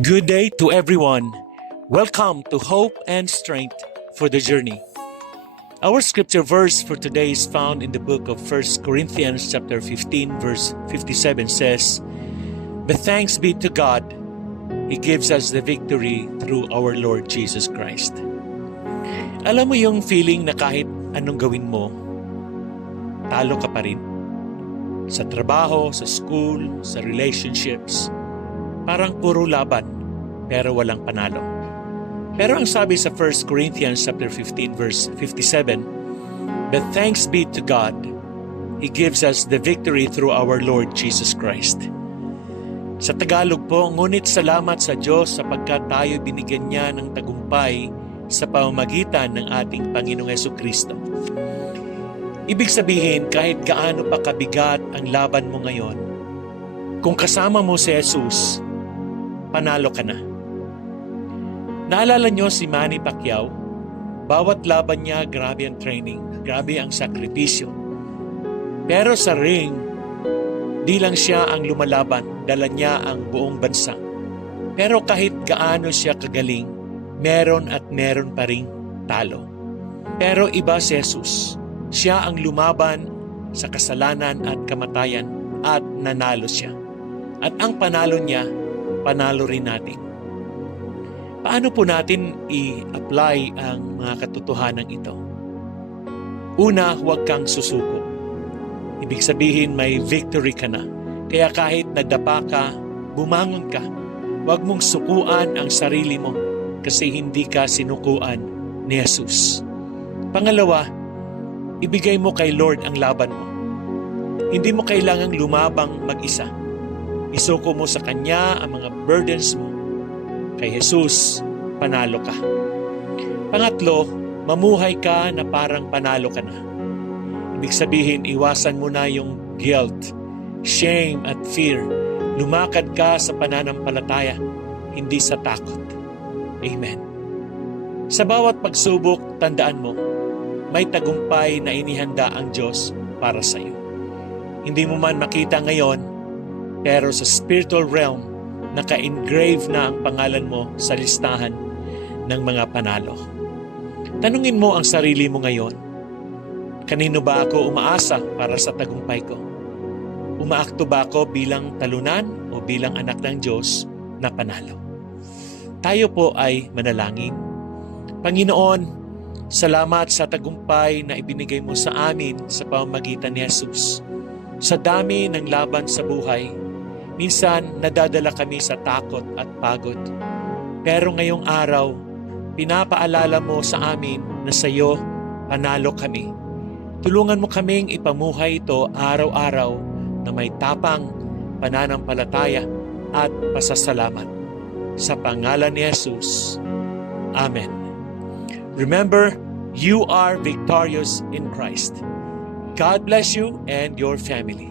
Good day to everyone. Welcome to Hope and Strength for the Journey. Our scripture verse for today is found in the book of 1 Corinthians chapter 15 verse 57 says, "But thanks be to God, He gives us the victory through our Lord Jesus Christ." Alam mo yung feeling na kahit anong gawin mo, talo ka pa rin? Sa trabaho, sa school, sa relationships, parang puro laban, pero walang panalo. Pero ang sabi sa 1 Corinthians chapter 15 verse 57, "But thanks be to God, He gives us the victory through our Lord Jesus Christ." Sa Tagalog po, ngunit salamat sa Diyos sapagkat tayo binigyan niya ng tagumpay sa pamamagitan ng ating Panginoong Hesukristo. Ibig sabihin, kahit gaano pa kabigat ang laban mo ngayon, kung kasama mo si Jesus, panalo ka na. Naalala nyo si Manny Pacquiao? Bawat laban niya, grabe ang training, grabe ang sakripisyo. Pero sa ring, di lang siya ang lumalaban, dala niya ang buong bansa. Pero kahit gaano siya kagaling, meron at meron pa ring talo. Pero iba si Jesus. Siya ang lumaban sa kasalanan at kamatayan at nanalo siya. At ang panalo niya, panalo rin natin. Paano po natin i-apply ang mga katotohanan ito? Una, huwag kang susuko. Ibig sabihin may victory ka na. Kaya kahit nadapa ka, bumangon ka. Huwag mong sukuan ang sarili mo kasi hindi ka sinukuan ni Jesus. Pangalawa, ibigay mo kay Lord ang laban mo. Hindi mo kailangang lumabang mag-isa. Isuko mo sa Kanya ang mga burdens mo. Kay Jesus, panalo ka. Pangatlo, mamuhay ka na parang panalo ka na. Ibig sabihin, iwasan mo na yung guilt, shame at fear. Lumakad ka sa pananampalataya, hindi sa takot. Amen. Sa bawat pagsubok, tandaan mo, may tagumpay na inihanda ang Diyos para sa iyo. Hindi mo man makita ngayon, pero sa spiritual realm, naka-engrave na ang pangalan mo sa listahan ng mga panalo. Tanungin mo ang sarili mo ngayon, kanino ba ako umaasa para sa tagumpay ko? Umaakto ba ako bilang talunan o bilang anak ng Diyos na panalo? Tayo po ay manalangin. Panginoon, salamat sa tagumpay na ibinigay mo sa amin sa pamamagitan ni Jesus. Sa dami ng laban sa buhay, minsan nadadala kami sa takot at pagod. Pero ngayong araw, pinapaalala mo sa amin na sa iyo, panalo kami. Tulungan mo kaming ipamuhay ito araw-araw na may tapang, pananampalataya at pasasalamat. Sa pangalan ni Jesus. Amen. Remember, you are victorious in Christ. God bless you and your family.